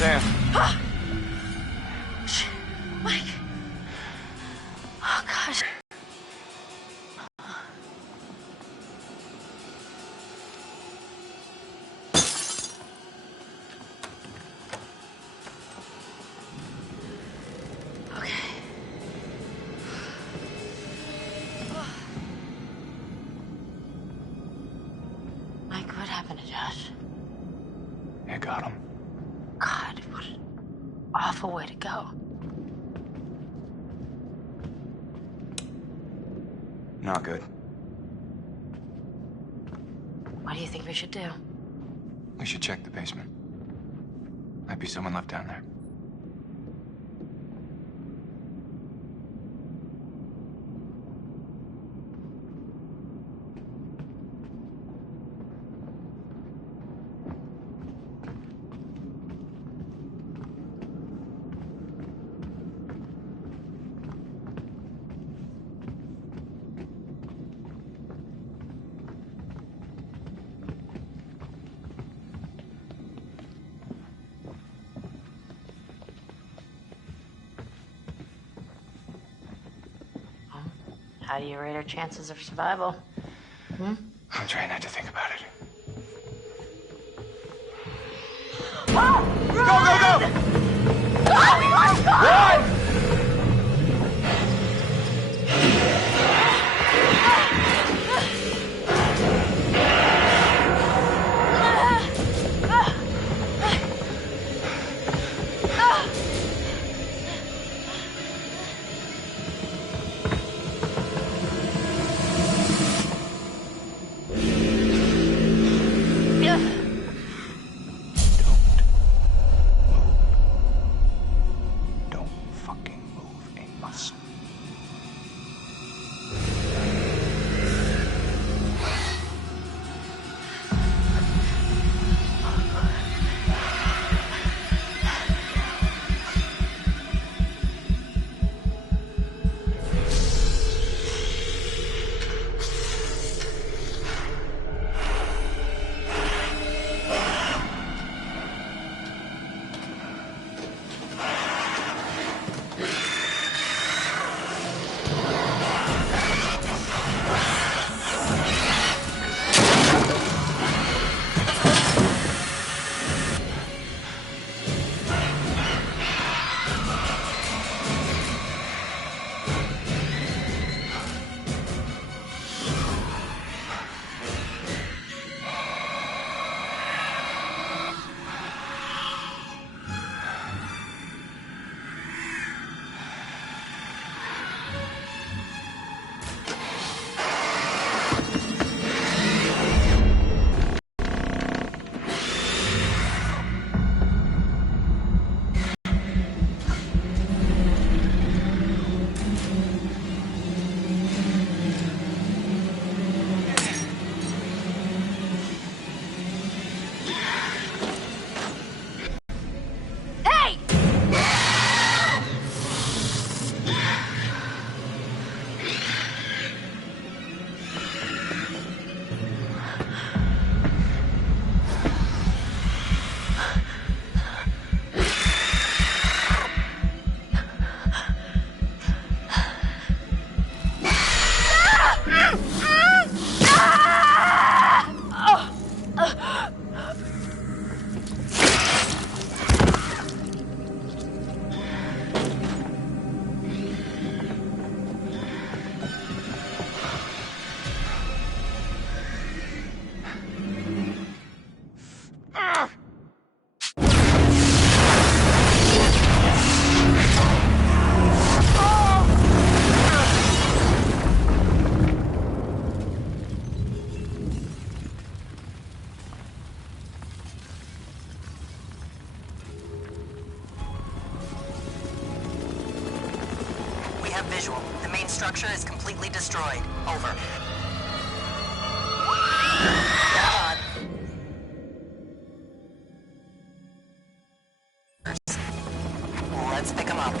Sam. Mike. Oh, gosh. Okay. Mike, what happened to Josh? I got him. God, what an awful way to go. Not good. What do you think we should do? We should check the basement. Might be someone left down there. How do you rate our chances of survival? I'm trying not to think about it. Oh, Go, go, go! oh, we must go! Run! Don't fucking move a muscle. Hey! We have visual. The main structure is completely destroyed. Over. Come on. Let's pick him up.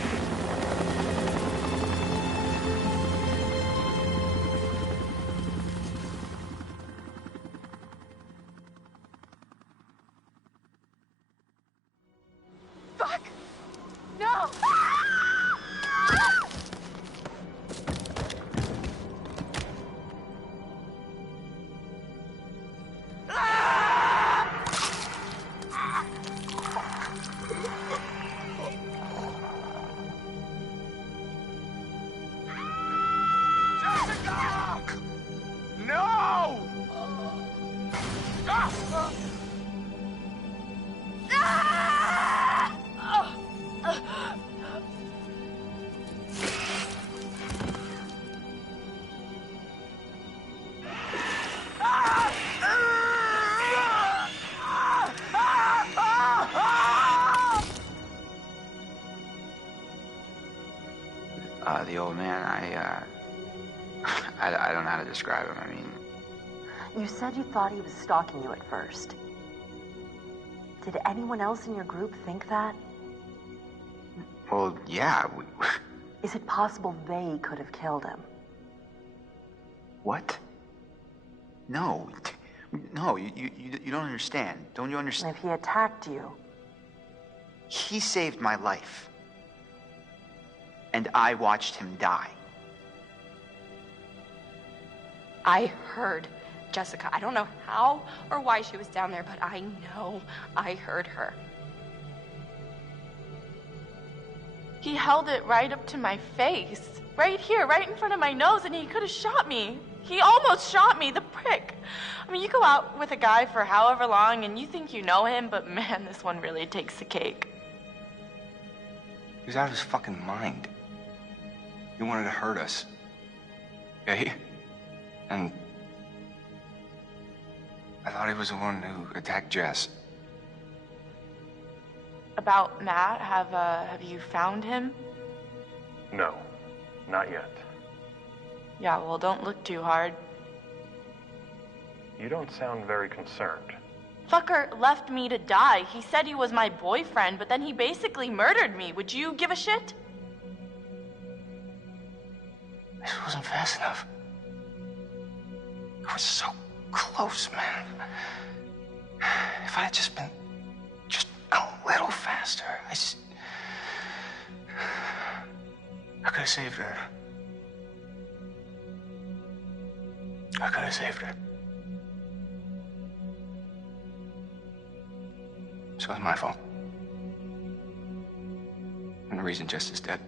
Fuck! No! No! The old man, I don't know how to describe him. I mean, You said you thought he was stalking you at first. Did anyone else in your group think that? well, yeah, Is it possible they could have killed him? what? No, you don't understand. Don't you And understand? if he attacked you, He saved my life. And I watched him die. I heard Jessica. I don't know how or why she was down there, but I know I heard her. He held it right up to my face. Right here, right in front of my nose, and he could have shot me. He almost shot me, the prick. I mean, you go out with a guy for however long and you think you know him, but man, this one really takes the cake. He was out of his fucking mind. He wanted to hurt us. Okay? And I thought he was the one who attacked Jess. About Matt, have you found him? No, not yet. Yeah, well, don't look too hard. You don't sound very concerned. Fucker left me to die. He said he was my boyfriend, but then he basically murdered me. Would you give a shit? This wasn't fast enough. I was so close, man. If I had just been a little faster, I could have saved her. I could have saved her. So it's my fault. And the reason Jess is dead.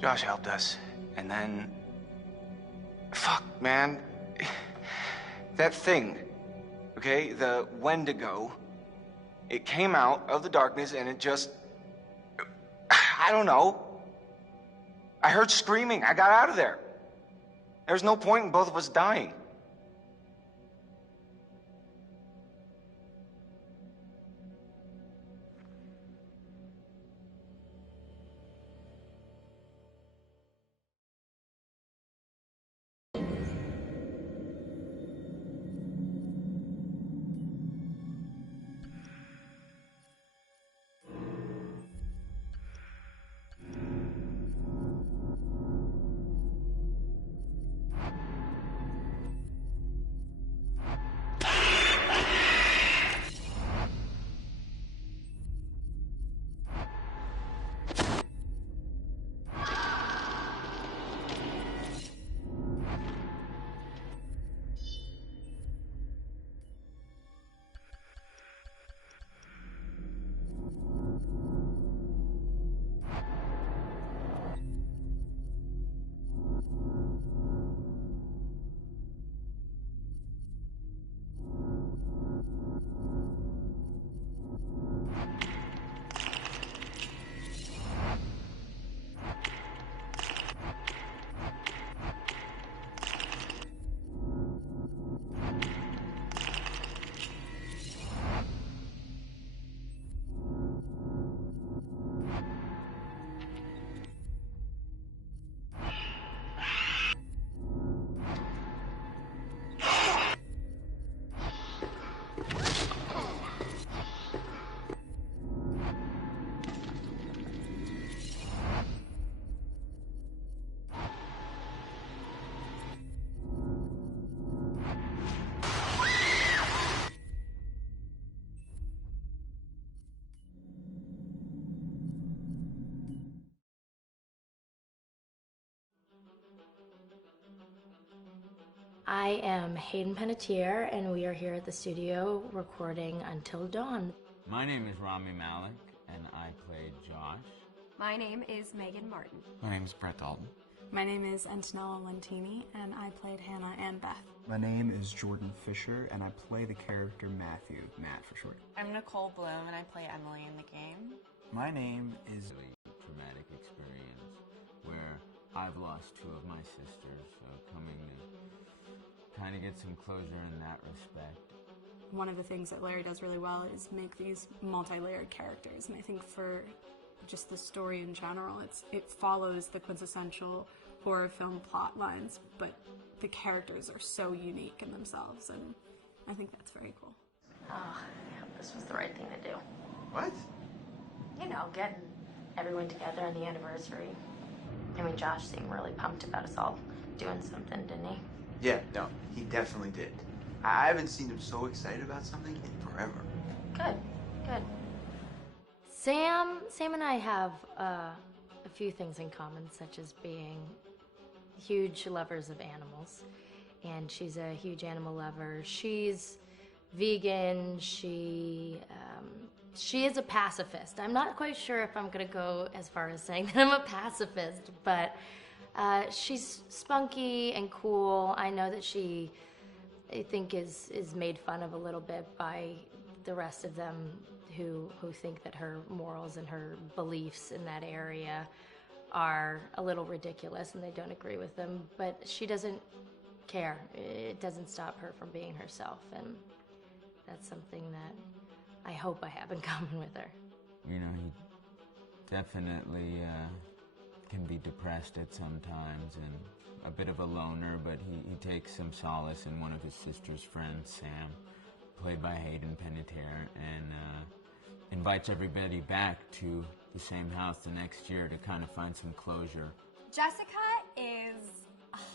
Josh helped us, and then... Fuck, man. That thing, okay, the Wendigo, it came out of the darkness and it just... I don't know. I heard screaming. I got out of there. There's no point in both of us dying. I am Hayden Panettiere, and we are here at the studio recording Until Dawn. My name is Rami Malek, and I played Josh. My name is Megan Martin. My name is Brett Dalton. My name is Antonella Lentini, and I played Hannah and Beth. My name is Jordan Fisher, and I play the character Matthew, Matt for short. I'm Nicole Bloom, and I play Emily in the game. My name is a traumatic experience where I've lost two of my sisters, so coming to kind of get some closure in that respect. One of the things that Larry does really well is make these multi-layered characters, and I think for just the story in general, it follows the quintessential horror film plot lines, but the characters are so unique in themselves, and I think that's very cool. Oh, yeah, this was the right thing to do. What? You know, getting everyone together on the anniversary. I mean, Josh seemed really pumped about us all doing something, didn't he? Yeah, no, he definitely did. I haven't seen him so excited about something in forever. Good, good. Sam and I have a few things in common, such as being huge lovers of animals, and she's a huge animal lover. She's vegan. She is a pacifist. I'm not quite sure if I'm gonna go as far as saying that I'm a pacifist, but she's spunky and cool. I know that she, I think, is made fun of a little bit by the rest of them who think that her morals and her beliefs in that area are a little ridiculous and they don't agree with them, but she doesn't care. It doesn't stop her from being herself, and that's something that I hope I have in common with her. You know, he definitely can be depressed at some times and a bit of a loner, but he takes some solace in one of his sister's friends, Sam, played by Hayden Panettiere, and invites everybody back to the same house the next year to kind of find some closure. Jessica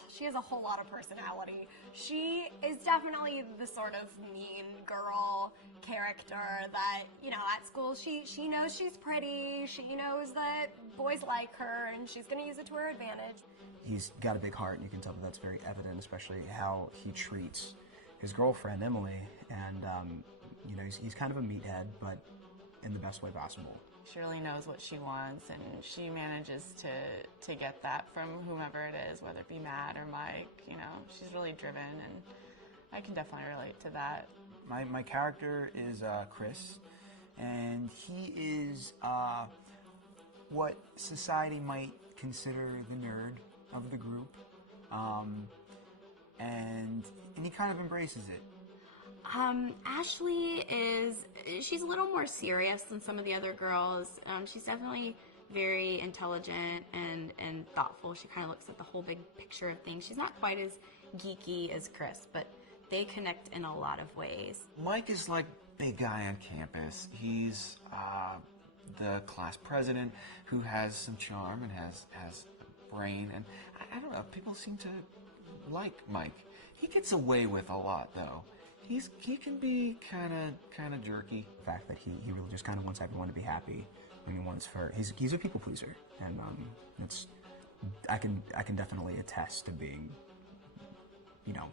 she has a whole lot of personality. She is definitely the sort of mean girl character that, you know, at school she knows she's pretty, she knows that boys like her, and she's going to use it to her advantage. He's got a big heart, and you can tell that that's very evident, especially how he treats his girlfriend, Emily, and, you know, he's kind of a meathead, but in the best way possible. She really knows what she wants, and she manages to get that from whomever it is, whether it be Matt or Mike. You know, she's really driven, and I can definitely relate to that. My character is Chris, and he is what society might consider the nerd of the group, and he kind of embraces it. Ashley she's a little more serious than some of the other girls. She's definitely very intelligent and thoughtful. She kind of looks at the whole big picture of things. She's not quite as geeky as Chris, but they connect in a lot of ways. Mike is like big guy on campus. He's the class president who has some charm and has a brain, and I don't know, people seem to like Mike. He gets away with a lot, though. He can be kind of jerky. The fact that he really just kind of wants everyone to be happy, and he's a people pleaser, and I can definitely attest to being, you know,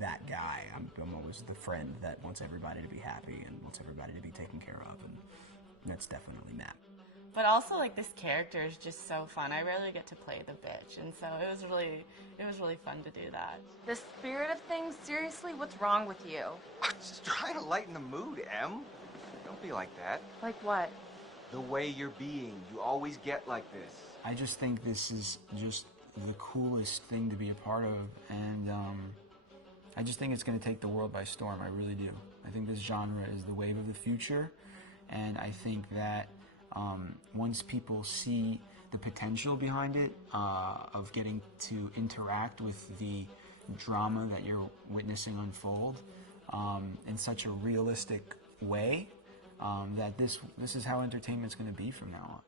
that guy. I'm always the friend that wants everybody to be happy and wants everybody to be taken care of, and that's definitely Matt. But also, like, this character is just so fun. I rarely get to play the bitch, and so it was really fun to do that. The spirit of things, seriously, what's wrong with you? Just trying to lighten the mood, Em. Don't be like that. Like what? The way you're being. You always get like this. I just think this is just the coolest thing to be a part of, and I just think it's going to take the world by storm. I really do. I think this genre is the wave of the future, and I think that once people see the potential behind it, of getting to interact with the drama that you're witnessing unfold in such a realistic way, that this is how entertainment's going to be from now on.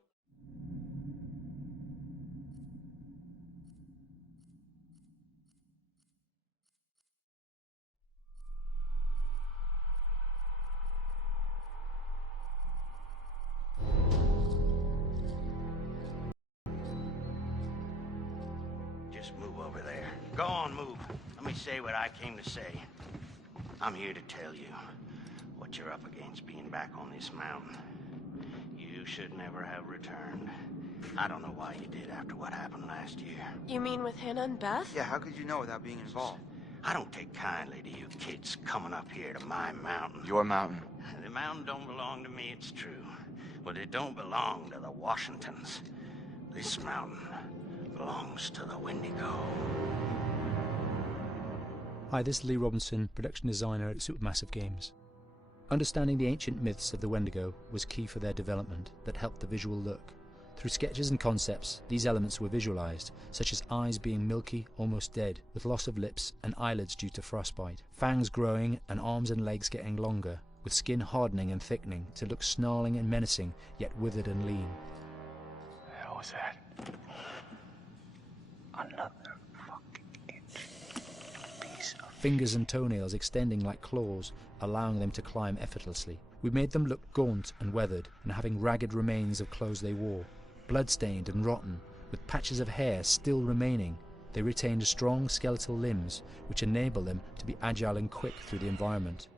Just move over there. Go on, move. Let me say what I came to say. I'm here to tell you what you're up against being back on this mountain. You should never have returned. I don't know why you did after what happened last year. You mean with Hannah and Beth? Yeah, how could you know without being involved? I don't take kindly to you kids coming up here to my mountain. Your mountain. The mountain don't belong to me, it's true. But it don't belong to the Washingtons. This mountain belongs to the Wendigo. Hi, this is Lee Robinson, production designer at Supermassive Games. Understanding the ancient myths of the Wendigo was key for their development that helped the visual look. Through sketches and concepts, these elements were visualized, such as eyes being milky, almost dead, with loss of lips and eyelids due to frostbite, fangs growing and arms and legs getting longer, with skin hardening and thickening to look snarling and menacing, yet withered and lean. What the hell was that? Another fucking piece of... Fingers and toenails extending like claws, allowing them to climb effortlessly. We made them look gaunt and weathered, and having ragged remains of clothes they wore. Blood-stained and rotten, with patches of hair still remaining, they retained strong skeletal limbs, which enable them to be agile and quick through the environment.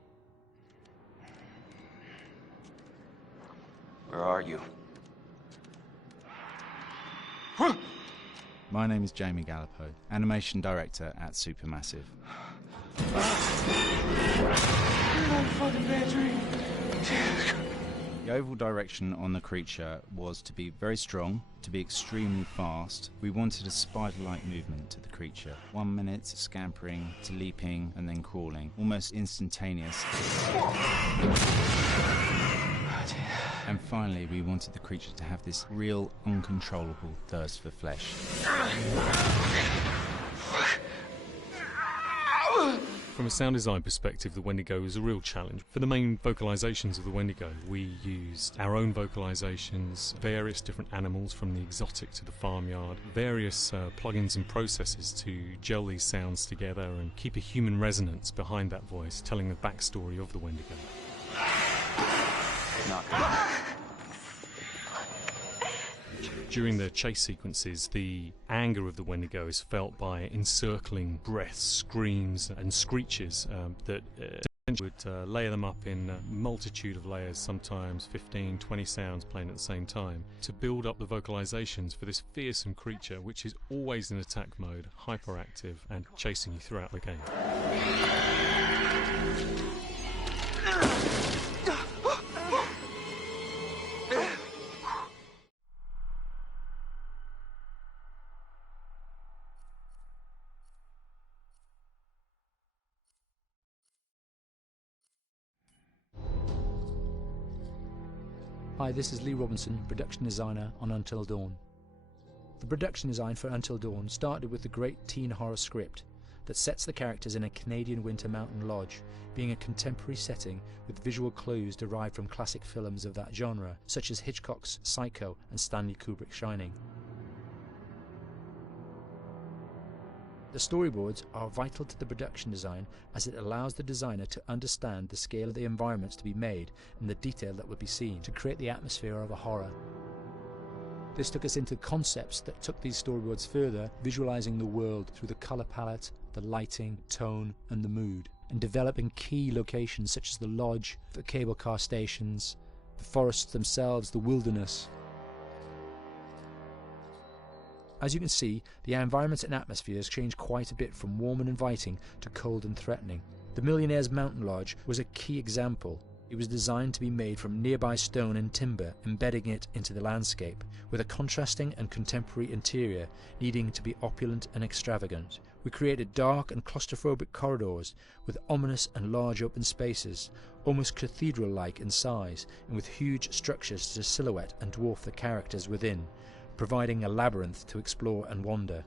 Where are you? My name is Jamie Gallipo, animation director at Supermassive. The overall direction on the creature was to be very strong, to be extremely fast. We wanted a spider-like movement to the creature. 1 minute scampering to leaping and then crawling, almost instantaneous. And finally, we wanted the creature to have this real, uncontrollable thirst for flesh. From a sound design perspective, the Wendigo is a real challenge. For the main vocalizations of the Wendigo, we used our own vocalizations, various different animals from the exotic to the farmyard, various plugins and processes to gel these sounds together and keep a human resonance behind that voice, telling the backstory of the Wendigo. During the chase sequences, the anger of the Wendigo is felt by encircling breaths, screams and screeches that would layer them up in a multitude of layers, sometimes 15, 20 sounds playing at the same time, to build up the vocalizations for this fearsome creature which is always in attack mode, hyperactive and chasing you throughout the game. Hi, this is Lee Robinson, production designer on Until Dawn. The production design for Until Dawn started with the great teen horror script that sets the characters in a Canadian winter mountain lodge, being a contemporary setting with visual clues derived from classic films of that genre, such as Hitchcock's Psycho and Stanley Kubrick's Shining. The storyboards are vital to the production design as it allows the designer to understand the scale of the environments to be made and the detail that would be seen to create the atmosphere of a horror. This took us into concepts that took these storyboards further, visualizing the world through the color palette, the lighting, tone and the mood, and developing key locations such as the lodge, the cable car stations, the forests themselves, the wilderness. As you can see, the environments and atmospheres change quite a bit from warm and inviting to cold and threatening. The Millionaire's Mountain Lodge was a key example. It was designed to be made from nearby stone and timber, embedding it into the landscape, with a contrasting and contemporary interior needing to be opulent and extravagant. We created dark and claustrophobic corridors with ominous and large open spaces, almost cathedral-like in size, and with huge structures to silhouette and dwarf the characters within, providing a labyrinth to explore and wander.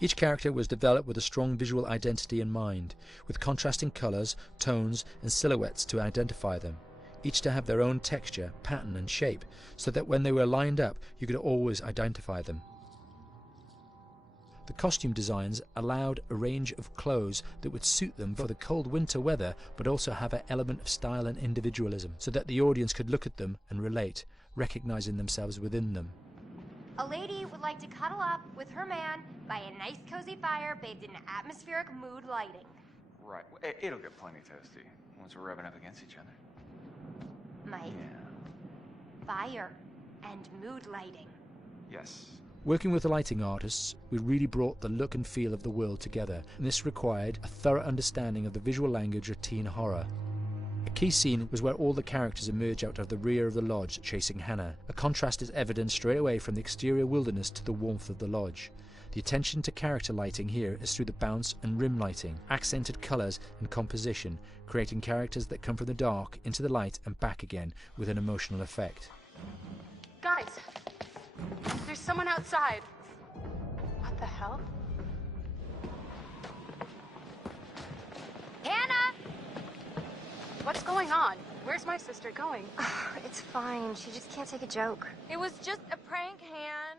Each character was developed with a strong visual identity in mind, with contrasting colours, tones and silhouettes to identify them, each to have their own texture, pattern and shape, so that when they were lined up you could always identify them. The costume designs allowed a range of clothes that would suit them for the cold winter weather, but also have an element of style and individualism, so that the audience could look at them and relate, recognizing themselves within them. A lady would like to cuddle up with her man by a nice cozy fire bathed in atmospheric mood lighting. Right. It'll get plenty toasty once we're rubbing up against each other. Mike. Yeah. Fire and mood lighting. Yes. Working with the lighting artists, we really brought the look and feel of the world together, and this required a thorough understanding of the visual language of teen horror. A key scene was where all the characters emerge out of the rear of the lodge chasing Hannah. A contrast is evident straight away from the exterior wilderness to the warmth of the lodge. The attention to character lighting here is through the bounce and rim lighting, accented colours and composition, creating characters that come from the dark into the light and back again with an emotional effect. Guys, there's someone outside. What the hell? Hannah! What's going on? Where's my sister going? It's fine. She just can't take a joke. It was just a prank, Han.